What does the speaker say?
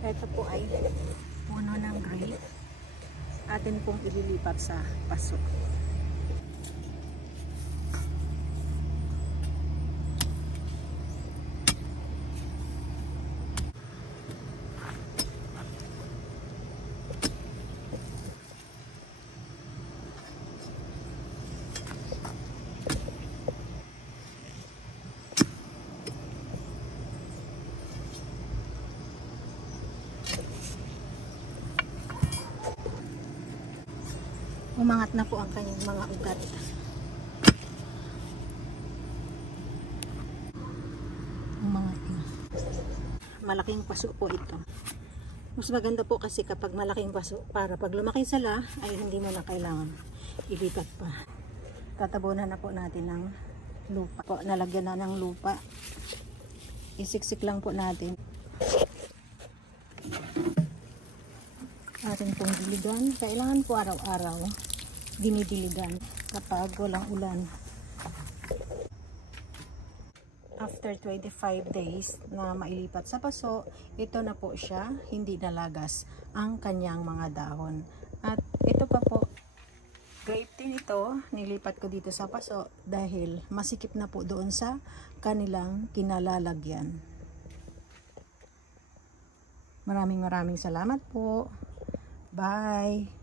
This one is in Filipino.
Ito po ay puno ng grape. Atin pong ililipat sa paso. Umangat na po ang kanyang mga ugat. Umangat na. Malaking paso po ito. Mas maganda po kasi kapag malaking paso, para pag lumaki sila ay hindi mo na kailangan ilipat pa. Tatabunan na po natin ng lupa. Po, nalagyan na ng lupa. Isiksik lang po natin. Atin pong diligan. Kailangan po araw-araw dinidiligan kapag walang ulan. After 25 days na mailipat sa paso, ito na po siya, hindi nalagas ang kanyang mga dahon. At ito pa po, grape din ito, nilipat ko dito sa paso dahil masikip na po doon sa kanilang kinalalagyan. Maraming salamat po. Bye!